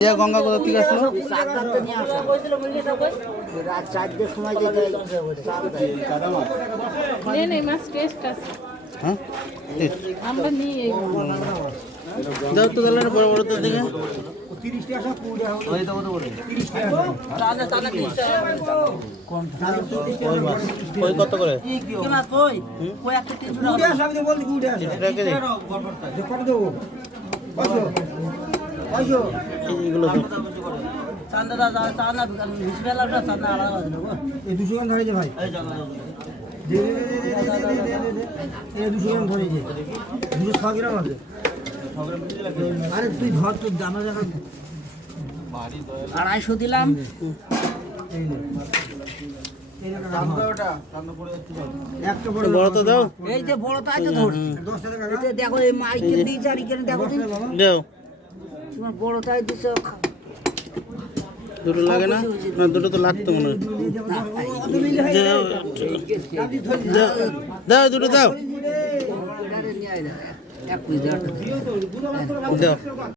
গঙ্গা কোথা থেকে আসলো? রাত 4টার সময় হ্যাঁ আমরা নিয়ে যাও তো তাহলে বড় বড় তো দিকে কই কত করে? এইগুলো তো ভাই 200 গ্রাম ধরেছে 206 গ্রাম আছে। আরে তুই ধর তোর জামা দেখা 250 দিলাম। বড় তো দাও। এই যে বড়টা আছে ধর। 10 টাকা এতে দেখো এই মাইকে দিয়েছে আর এখানে দেখো দাও তোমার বড়টাই দিছো। দুটো লাগে না? না দুটো তো লাগতো মনে হয়। দাও দুটো দাও নিয়ে আয় দাও 21,000 টাকা দাও।